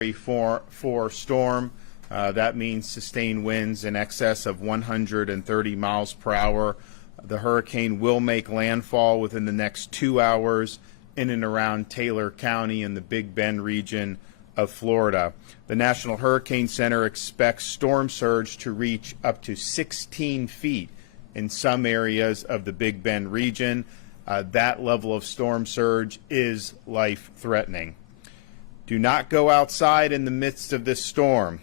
4 storm. That means sustained winds in excess of 130 miles per hour. The hurricane will make landfall within the next 2 hours in and around Taylor County in the Big Bend region of Florida. The National Hurricane Center expects storm surge to reach up to 16 feet in some areas of the Big Bend region. That level of storm surge is life-threatening. Do not go outside in the midst of this storm.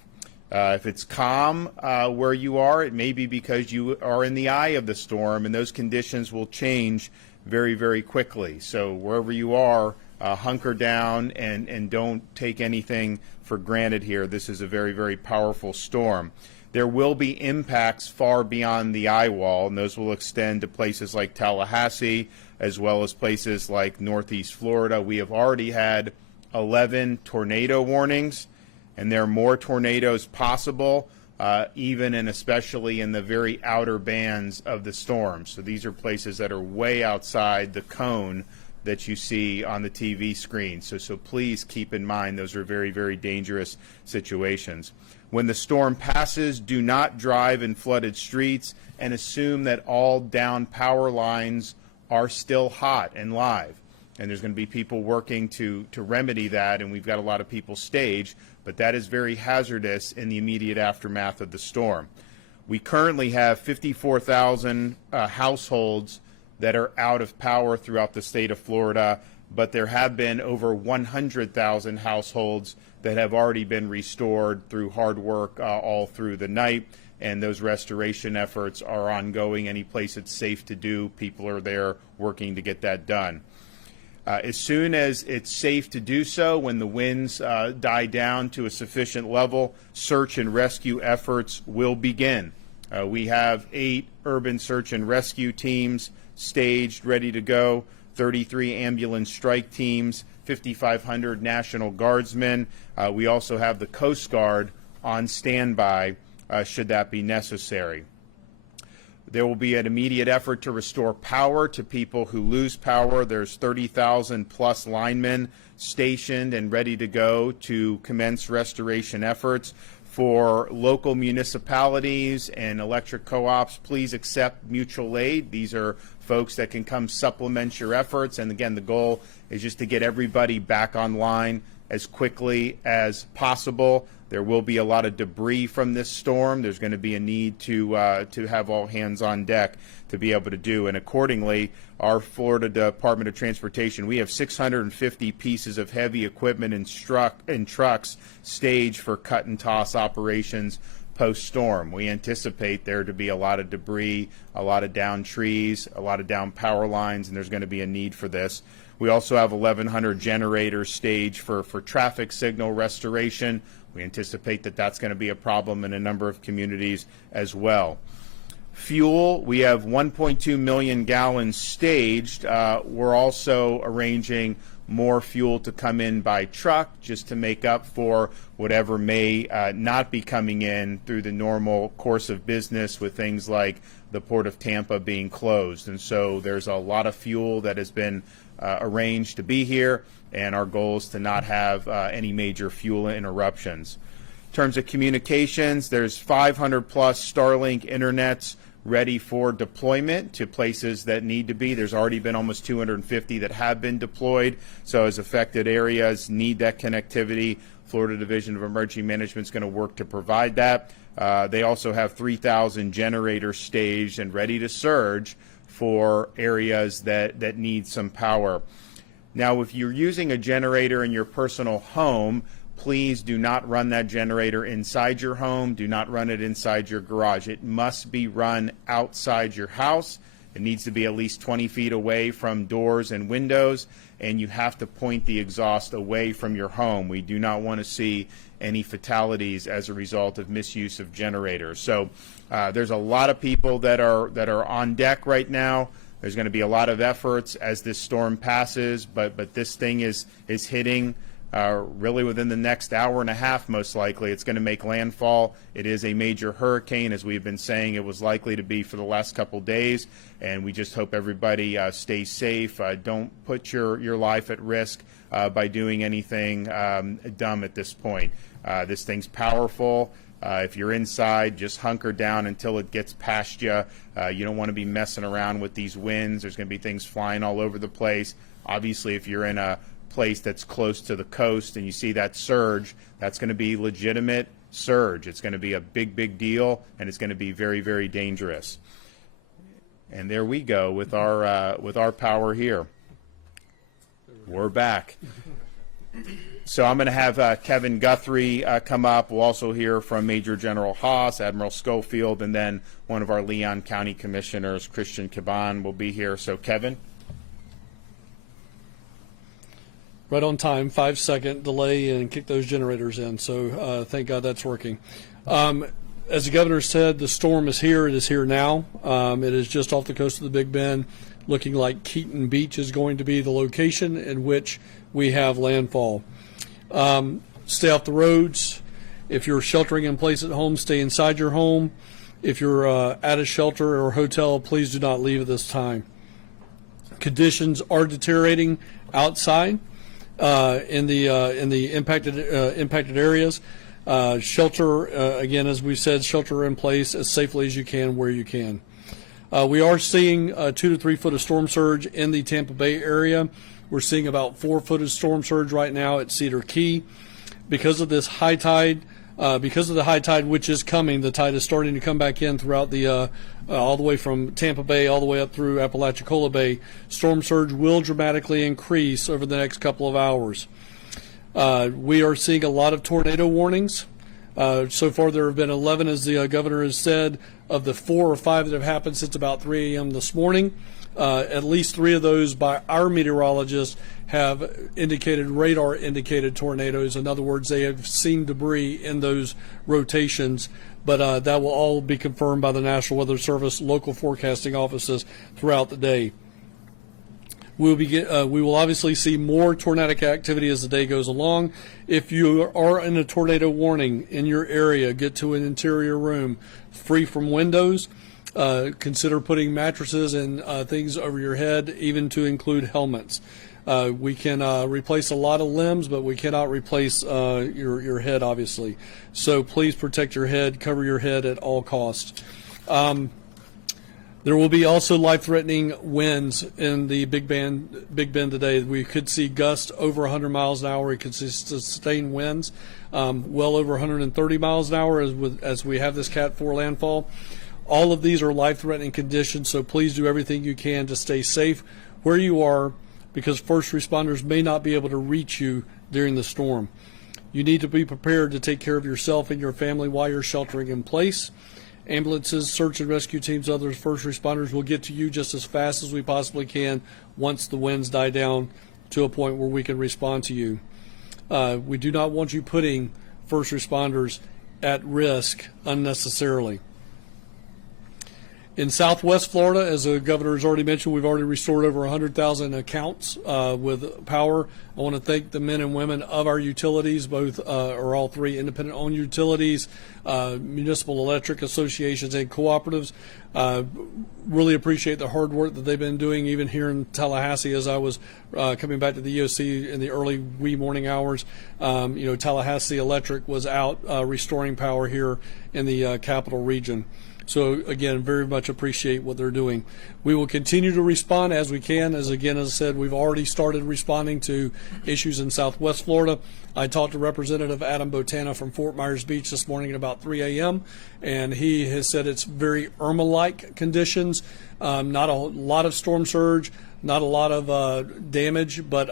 If it's calm where you are, it may be because you are in the eye of the storm, and those conditions will change very, very quickly. So wherever you are, hunker down and don't take anything for granted here. This is a very, very powerful storm. There will be impacts far beyond the eye wall, and those will extend to places like Tallahassee as well as places like Northeast Florida. We have already had 11 tornado warnings, and there are more tornadoes possible, even and especially in the very outer bands of the storm. So these are places that are way outside the cone that you see on the TV screen. So please keep in mind those are very, very dangerous situations. When the storm passes, do not drive in flooded streets and assume that all down power lines are still hot and live. And there's going to be people working to remedy that, and we've got a lot of people staged, but that is very hazardous in the immediate aftermath of the storm. We currently have 54,000 households that are out of power throughout the state of Florida, but there have been over 100,000 households that have already been restored through hard work all through the night, and those restoration efforts are ongoing. Any place it's safe to do, people are there working to get that done. As soon as it's safe to do so, when the winds die down to a sufficient level, search and rescue efforts will begin. We have 8 urban search and rescue teams staged, ready to go, 33 ambulance strike teams, 5,500 National Guardsmen. We also have the Coast Guard on standby should that be necessary. There will be an immediate effort to restore power to people who lose power. There's 30,000 plus linemen stationed and ready to go to commence restoration efforts. For local municipalities and electric co-ops, please accept mutual aid. These are folks that can come supplement your efforts. And again, the goal is just to get everybody back online as quickly as possible. There will be a lot of debris from this storm. There's going to be a need to have all hands on deck to be able to do. And accordingly, our Florida Department of Transportation, we have 650 pieces of heavy equipment and trucks staged for cut and toss operations post-storm. We anticipate there to be a lot of debris, a lot of downed trees, a lot of downed power lines, and there's going to be a need for this. We also have 1,100 generators staged for traffic signal restoration. We anticipate that that's going to be a problem in a number of communities as well. Fuel, we have 1.2 million gallons staged. We're also arranging more fuel to come in by truck just to make up for whatever may not be coming in through the normal course of business with things like the Port of Tampa being closed. And so there's a lot of fuel that has been arranged to be here, and our goal is to not have any major fuel interruptions. In terms of communications, there's 500 plus Starlink internets ready for deployment to places that need to be. There's already been almost 250 that have been deployed. So as affected areas need that connectivity, Florida Division of Emergency Management is going to work to provide that. They also have 3,000 generators staged and ready to surge for areas that need some power. Now, if you're using a generator in your personal home, please do not run that generator inside your home. Do not run it inside your garage. It must be run outside your house. It needs to be at least 20 feet away from doors and windows, and you have to point the exhaust away from your home. We do not want to see any fatalities as a result of misuse of generators. So there's a lot of people that are on deck right now. There's going to be a lot of efforts as this storm passes, but this thing is hitting really within the next hour and a half, most likely. It's going to make landfall. It is a major hurricane, as we've been saying it was likely to be for the last couple days, and we just hope everybody stays safe. Don't put your life at risk by doing anything dumb at this point. This thing's powerful. If you're inside, just hunker down until it gets past you. You don't want to be messing around with these winds. There's going to be things flying all over the place. Obviously, if you're in a place that's close to the coast and you see that surge, that's going to be legitimate surge. It's going to be a big deal, and it's going to be very, very dangerous. And there we go with our power here. We're back. So I'm going to have Kevin Guthrie come up. We'll also hear from Major General Haas, Admiral Schofield, and then one of our Leon County Commissioners, Christian Caban, will be here. So Kevin. Right on time, 5-second delay, and kick those generators in. So thank God that's working. As the governor said, the storm is here. It is here now. It is just off the coast of the Big Bend, looking like Keaton Beach is going to be the location in which we have landfall. Stay off the roads. If you're sheltering in place at home, stay inside your home. If you're at a shelter or hotel, please do not leave at this time. Conditions are deteriorating outside in the impacted areas. Shelter again, as we said, shelter in place as safely as you can where you can. We are seeing 2 to 3 foot of storm surge in the Tampa Bay area. We're seeing about 4 foot of storm surge right now at Cedar Key. Because of this high tide, because of the high tide which is coming, the tide is starting to come back in throughout the all the way from Tampa Bay all the way up through Apalachicola Bay. Storm surge will dramatically increase over the next couple of hours. We are seeing a lot of tornado warnings. So far there have been 11, as the governor has said. Of the 4 or 5 that have happened since about 3 a.m. this morning, at least 3 of those by our meteorologists have indicated radar-indicated tornadoes. In other words, they have seen debris in those rotations, but that will all be confirmed by the National Weather Service local forecasting offices throughout the day. We will obviously see more tornadic activity as the day goes along. If you are in a tornado warning in your area, get to an interior room free from windows. Consider putting mattresses and things over your head, even to include helmets. We can replace a lot of limbs, but we cannot replace your head, obviously. So please protect your head, cover your head at all costs. There will be also life-threatening winds in the Big Bend today. We could see gusts over 100 miles an hour. We could see sustained winds well over 130 miles an hour as we have this Cat 4 landfall. All of these are life-threatening conditions, so please do everything you can to stay safe where you are, because first responders may not be able to reach you during the storm. You need to be prepared to take care of yourself and your family while you're sheltering in place. Ambulances, search and rescue teams, other first responders will get to you just as fast as we possibly can once the winds die down to a point where we can respond to you. We do not want you putting first responders at risk unnecessarily. In Southwest Florida, as the governor has already mentioned, we've already restored over 100,000 accounts with power. I want to thank the men and women of our utilities, both or all 3 independent-owned utilities, municipal electric associations, and cooperatives. Really appreciate the hard work that they've been doing, even here in Tallahassee. As I was coming back to the EOC in the early wee morning hours, Tallahassee Electric was out restoring power here in the capital region. So, again, very much appreciate what they're doing. We will continue to respond as we can. As I said, we've already started responding to issues in Southwest Florida. I talked to Representative Adam Botana from Fort Myers Beach this morning at about 3 a.m., and he has said it's very Irma-like conditions, not a lot of storm surge, not a lot of damage, but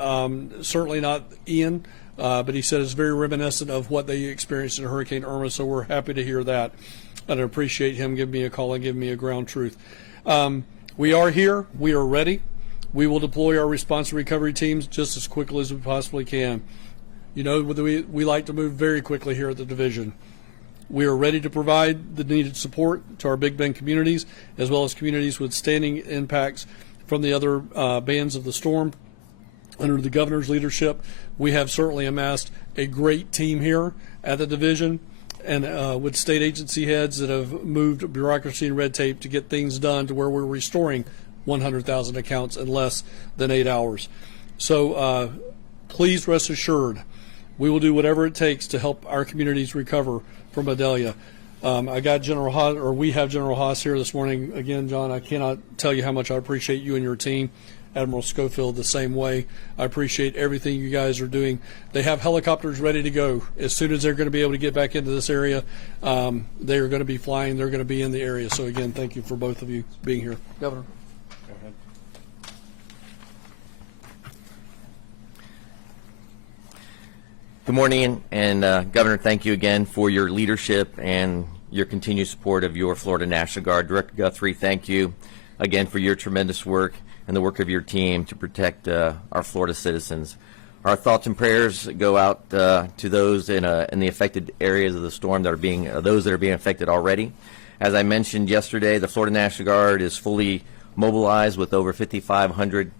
certainly not Ian. But he said it's very reminiscent of what they experienced in Hurricane Irma, so we're happy to hear that. And I appreciate him giving me a call and giving me a ground truth. We are here. We are ready. We will deploy our response and recovery teams just as quickly as we possibly can. You know, we like to move very quickly here at the division. We are ready to provide the needed support to our Big Bend communities, as well as communities with standing impacts from the other bands of the storm. Under the governor's leadership, We have certainly amassed a great team here at the division, and with state agency heads that have moved bureaucracy and red tape to get things done to where we're restoring 100,000 accounts in less than 8 hours. So please rest assured, we will do whatever it takes to help our communities recover from Idalia. I got General Haas, or we have General Haas here this morning. Again, John, I cannot tell you how much I appreciate you and your team. Admiral Schofield the same way. I appreciate everything you guys are doing. They have helicopters ready to go. As soon as they're going to be able to get back into this area, they are going to be flying. They're going to be in the area. So again, thank you for both of you being here. Governor. Go ahead. Good morning, and Governor, thank you again for your leadership and your continued support of your Florida National Guard. Director Guthrie, thank you again for your tremendous work and the work of your team to protect our Florida citizens. Our thoughts and prayers go out to those in the affected areas of the storm that are being affected already. As I mentioned yesterday, the Florida National Guard is fully mobilized with over 5,500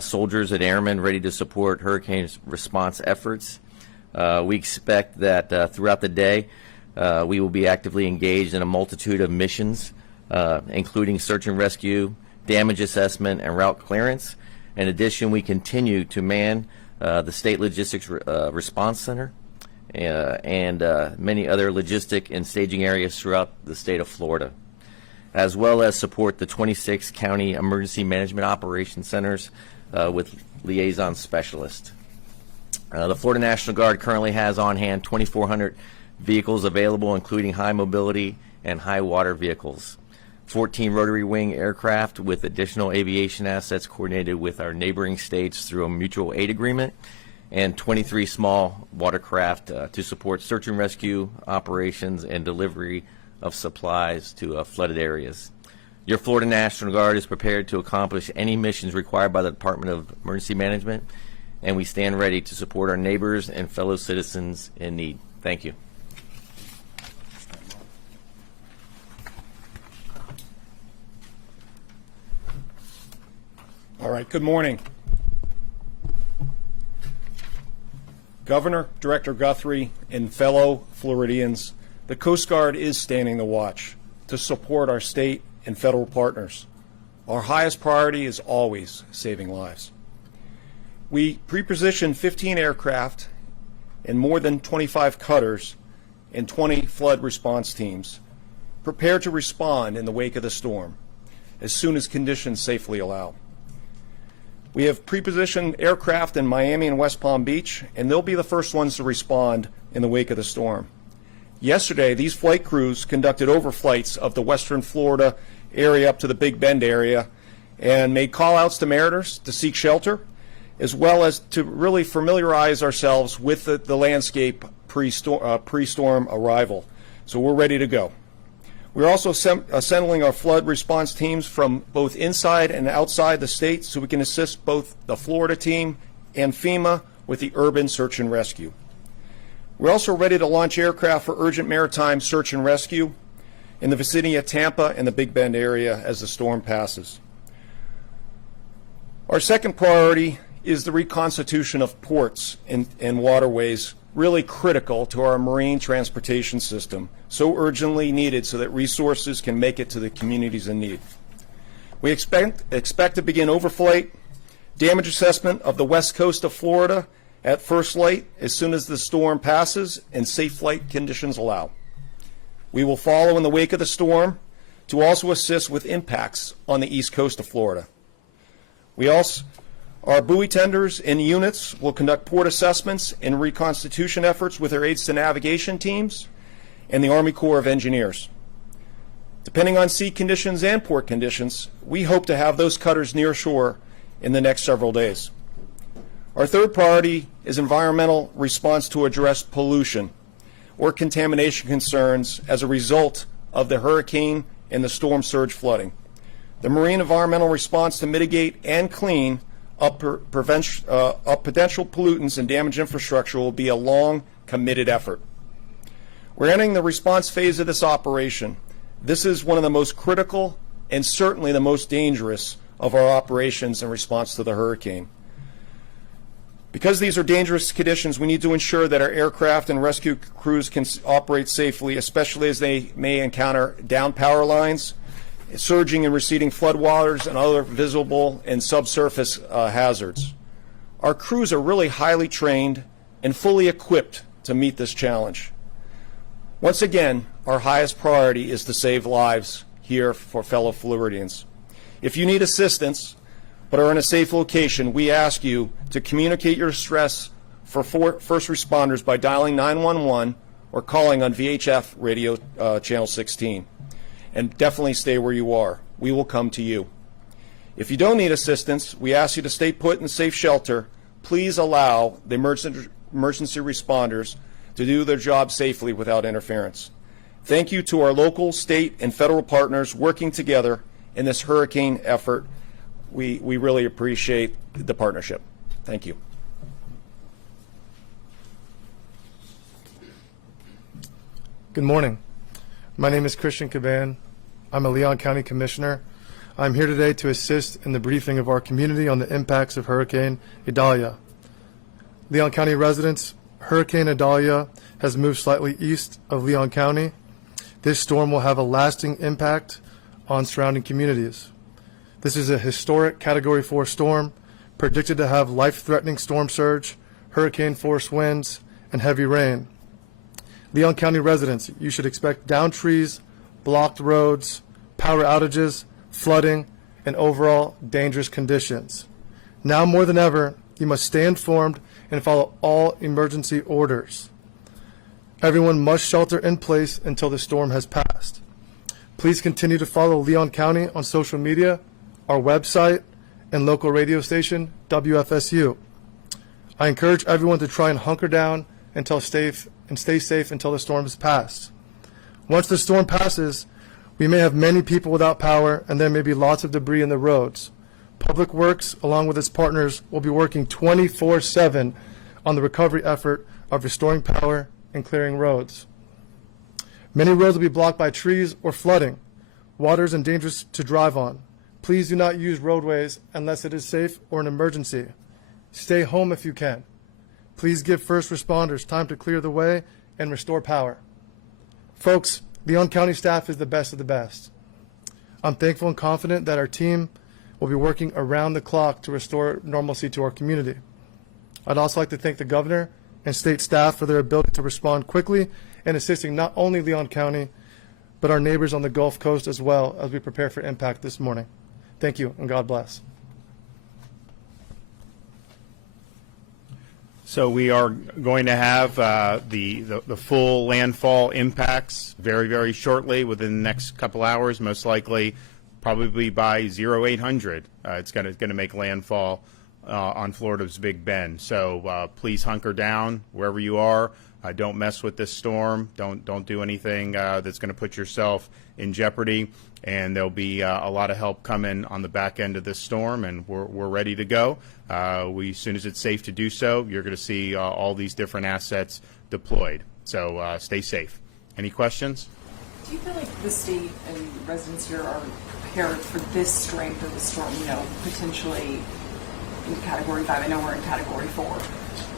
soldiers and airmen ready to support hurricane response efforts. We expect that throughout the day we will be actively engaged in a multitude of missions, including search and rescue, damage assessment, and route clearance. In addition, we continue to man the State Logistics Response Center and many other logistic and staging areas throughout the state of Florida, as well as support the 26 county emergency management operation centers with liaison specialists. The Florida National Guard currently has on hand 2,400 vehicles available, including high mobility and high water vehicles, 14 rotary wing aircraft with additional aviation assets coordinated with our neighboring states through a mutual aid agreement, and 23 small watercraft to support search and rescue operations and delivery of supplies to flooded areas. Your Florida National Guard is prepared to accomplish any missions required by the Department of Emergency Management, and we stand ready to support our neighbors and fellow citizens in need. Thank you. All right, good morning. Governor, Director Guthrie, and fellow Floridians, the Coast Guard is standing the watch to support our state and federal partners. Our highest priority is always saving lives. We pre-positioned 15 aircraft and more than 25 cutters and 20 flood response teams prepared to respond in the wake of the storm as soon as conditions safely allow. We have pre-positioned aircraft in Miami and West Palm Beach, and they'll be the first ones to respond in the wake of the storm. Yesterday, these flight crews conducted overflights of the western Florida area up to the Big Bend area and made call-outs to mariners to seek shelter, as well as to really familiarize ourselves with the landscape pre-storm arrival. So we're ready to go. We're also assembling our flood response teams from both inside and outside the state so we can assist both the Florida team and FEMA with the urban search and rescue. We're also ready to launch aircraft for urgent maritime search and rescue in the vicinity of Tampa and the Big Bend area as the storm passes. Our second priority is the reconstitution of ports and waterways, really critical to our marine transportation system, so urgently needed so that resources can make it to the communities in need. We expect to begin overflight, damage assessment of the west coast of Florida at first light as soon as the storm passes and safe flight conditions allow. We will follow in the wake of the storm to also assist with impacts on the east coast of Florida. Our buoy tenders and units will conduct port assessments and reconstitution efforts with our aids to navigation teams and the Army Corps of Engineers. Depending on sea conditions and port conditions, we hope to have those cutters near shore in the next several days. Our third priority is environmental response to address pollution or contamination concerns as a result of the hurricane and the storm surge flooding. The marine environmental response to mitigate and clean up potential pollutants and damaged infrastructure will be a long, committed effort. We're entering the response phase of this operation. This is one of the most critical and certainly the most dangerous of our operations in response to the hurricane. Because these are dangerous conditions, we need to ensure that our aircraft and rescue crews can operate safely, especially as they may encounter down power lines, surging and receding floodwaters, and other visible and subsurface hazards. Our crews are really highly trained and fully equipped to meet this challenge. Once again, our highest priority is to save lives here for fellow Floridians. If you need assistance but are in a safe location, we ask you to communicate your distress for first responders by dialing 911 or calling on VHF radio channel 16. And definitely stay where you are. We will come to you. If you don't need assistance, we ask you to stay put in safe shelter. Please allow the emergency responders to do their job safely without interference. Thank you to our local, state, and federal partners working together in this hurricane effort. We really appreciate the partnership. Thank you. Good morning. My name is Christian Caban. I'm a Leon County Commissioner. I'm here today to assist in the briefing of our community on the impacts of Hurricane Idalia. Leon County residents, Hurricane Idalia has moved slightly east of Leon County. This storm will have a lasting impact on surrounding communities. This is a historic Category 4 storm, predicted to have life-threatening storm surge, hurricane-force winds, and heavy rain. Leon County residents, you should expect downed trees, blocked roads, power outages, flooding, and overall dangerous conditions. Now more than ever, you must stay informed and follow all emergency orders. Everyone must shelter in place until the storm has passed. Please continue to follow Leon County on social media, our website, and local radio station, WFSU. I encourage everyone to try and hunker down until stay safe until the storm has passed. Once the storm passes, we may have many people without power, and there may be lots of debris in the roads. Public Works, along with its partners, will be working 24/7 on the recovery effort of restoring power and clearing roads. Many roads will be blocked by trees or flooding. Waters and dangerous to drive on. Please do not use roadways unless it is safe or an emergency. Stay home if you can. Please give first responders time to clear the way and restore power. Folks, Leon County staff is the best of the best. I'm thankful and confident that our team will be working around the clock to restore normalcy to our community. I'd also like to thank the governor and state staff for their ability to respond quickly and assisting not only Leon County, but our neighbors on the Gulf Coast as well as we prepare for impact this morning. Thank you, and God bless. So we are going to have the full landfall impacts very, very shortly, within the next couple hours, most likely probably by 0800. It's going to make landfall on Florida's Big Bend. So please hunker down wherever you are. Don't mess with this storm. Don't do anything that's going to put yourself in jeopardy. And there'll be a lot of help coming on the back end of this storm, and we're ready to go. As soon as it's safe to do so, you're going to see all these different assets deployed. So stay safe. Any questions? Do you feel like the state and residents here are prepared for this strength of the storm, potentially in Category 5? I know we're in Category 4.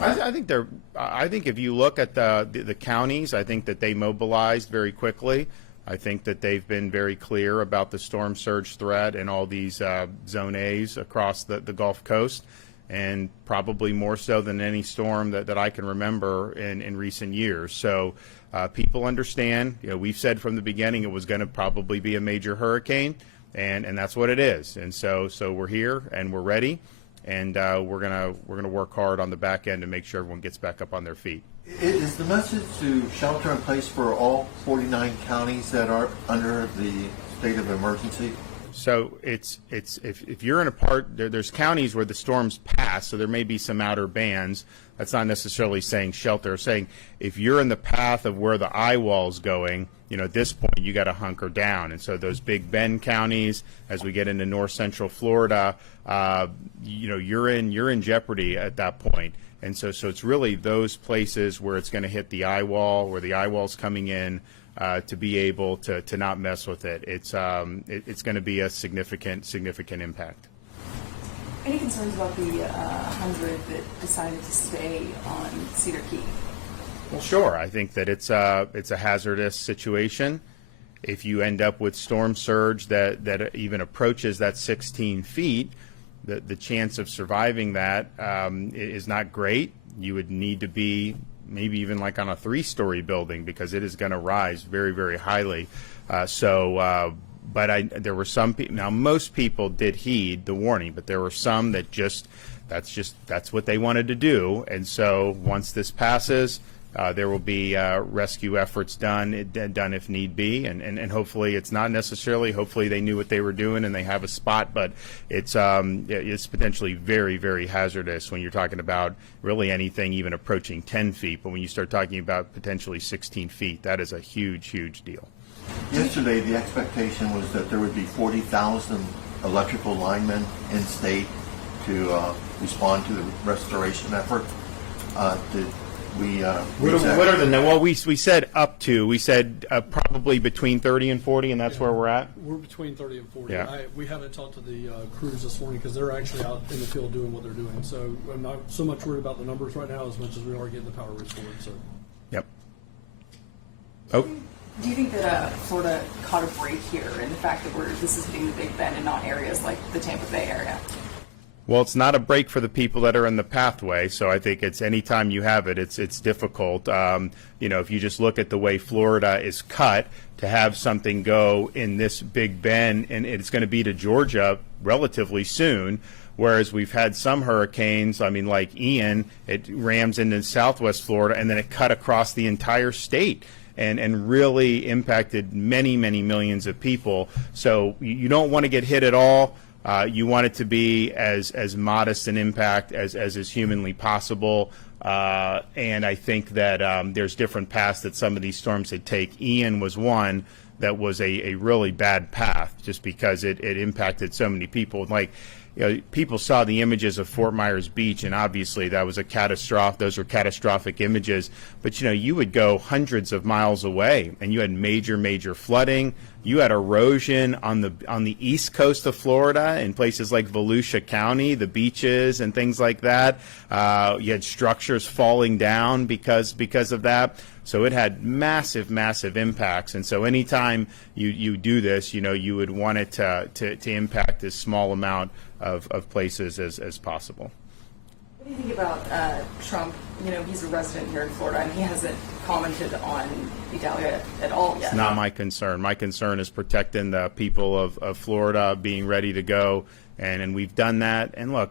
I think they're. I think if you look at the counties, I think that they mobilized very quickly. I think that they've been very clear about the storm surge threat and all these Zone A's across the Gulf Coast, and probably more so than any storm that I can remember in recent years. So people understand. We've said from the beginning it was going to probably be a major hurricane, and that's what it is. And so we're here and we're ready. And we're gonna work hard on the back end to make sure everyone gets back up on their feet. Is the message to shelter in place for all 49 counties that are under the state of emergency? So it's if you're in a part, there's counties where the storms pass, so there may be some outer bands. That's not necessarily saying shelter. Saying if you're in the path of where the eye wall's going, at this point you got to hunker down. And so those Big Bend counties, as we get into north central Florida, you're in jeopardy at that point. And so it's really those places where it's going to hit the eye wall, where the eye wall's coming in, to be able to not mess with it. It's going to be a significant impact. Any concerns about the 100 that decided to stay on Cedar Key? Well, sure. I think that it's a hazardous situation. If you end up with storm surge that even approaches that 16 feet, the chance of surviving that is not great. You would need to be maybe even like on a 3-story building because it is going to rise very, very highly. But there were some people. Now, most people did heed the warning, but there were some that that's what they wanted to do. And so once this passes, there will be rescue efforts done if need be, and hopefully it's not necessarily. Hopefully they knew what they were doing and they have a spot, but it's potentially very, very hazardous when you're talking about really anything even approaching 10 feet. But when you start talking about potentially 16 feet, that is a huge, huge deal. Yesterday, the expectation was that there would be 40,000 electrical linemen in state to respond to the restoration effort. Did we? What are the well? We said up to. We said probably between 30 and 40, and that's where we're at. We're between 30 and 40. Yeah. We haven't talked to the crews this morning because they're actually out in the field doing what they're doing. So I'm not so much worried about the numbers right now as much as we are getting the power restored. So. Yep. Oh. Do you think that Florida caught a break here in the fact that this is hitting the Big Bend and not areas like the Tampa Bay area? Well, it's not a break for the people that are in the pathway, so I think it's anytime you have it, it's difficult. If you just look at the way Florida is cut, to have something go in this Big Bend, and it's going to be to Georgia relatively soon, whereas we've had some hurricanes, like Ian, it rams into southwest Florida, and then it cut across the entire state. And really impacted many, many millions of people. So you don't want to get hit at all. You want it to be as modest an impact as is humanly possible. And I think that there's different paths that some of these storms would take. Ian was one that was a really bad path just because it impacted so many people. People saw the images of Fort Myers Beach, and obviously that was those were catastrophic images. But you would go hundreds of miles away, and you had major, major flooding. You had erosion on the east coast of Florida in places like Volusia County, the beaches and things like that. You had structures falling down because of that. So it had massive, massive impacts. And so anytime you do this, you would want it to impact as small amount of places as possible. What do you think about Trump? He's a resident here in Florida, and he hasn't commented on Idalia at all yet. It's not my concern. My concern is protecting the people of Florida, being ready to go, and we've done that. And look,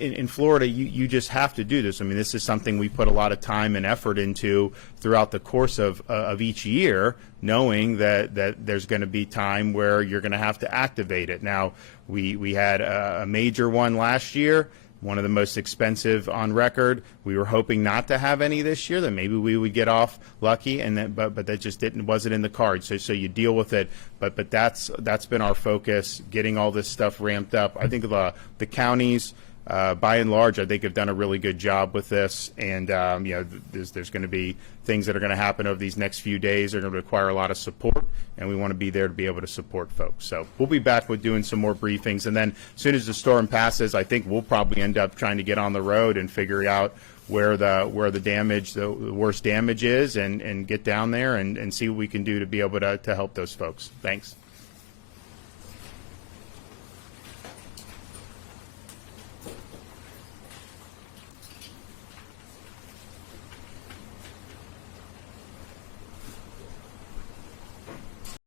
in Florida, you just have to do this. This is something we put a lot of time and effort into throughout the course of each year, knowing that there's going to be time where you're going to have to activate it. Now, we had a major one last year, one of the most expensive on record. We were hoping not to have any this year, that maybe we would get off lucky, but that just wasn't in the cards. So you deal with it. But that's been our focus, getting all this stuff ramped up. I think the counties, by and large, I think have done a really good job with this. And there's going to be things that are going to happen over these next few days. They're going to require a lot of support, and we want to be there to be able to support folks. So we'll be back with doing some more briefings, and then as soon as the storm passes, I think we'll probably end up trying to get on the road and figure out where the worst damage is, and get down there and see what we can do to be able to help those folks. Thanks.